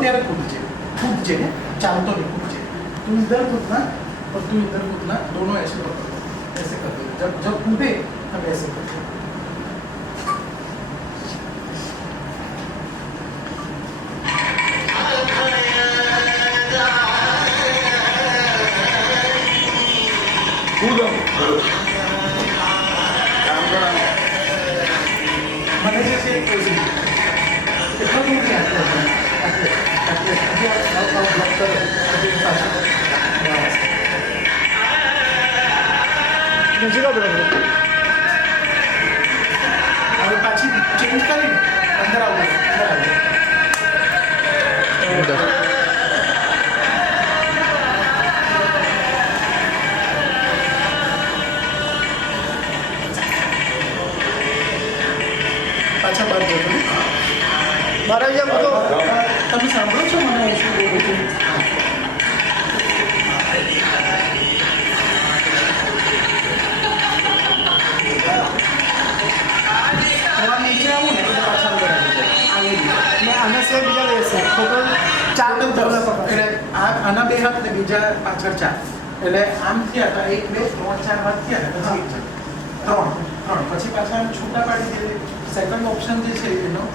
ત્યારે कूदचे कूदचे चालतो नहीं कूदचे तू इधर कूदना और तू इधर कूदना दोनों ऐसे पकड़ो ऐसे कर दो जब जब कूदे तब ऐसे कर दो મને જે છે એટલો દૂર હવે પાછી ચેન્જ કરીને અંદર આવું પાછા બહાર જતો મારા જેમ તો તમે સાંભળો છો મને શું બોલું છું નીચે આવું ને એટલે પાછા અંદર આવી જાય મેં આના સિવાય બીજા રહેશે ટોટલ 4 એટલે આના 2 હાથ ને બીજા પાછળ 4 એટલે આમ થયા હતા 1 2 3 4 હાથ થયા ને પછી 3 પછી પાછા આમ છૂટા પાડી દે સેકન્ડ ઓપ્શન જે છે એનો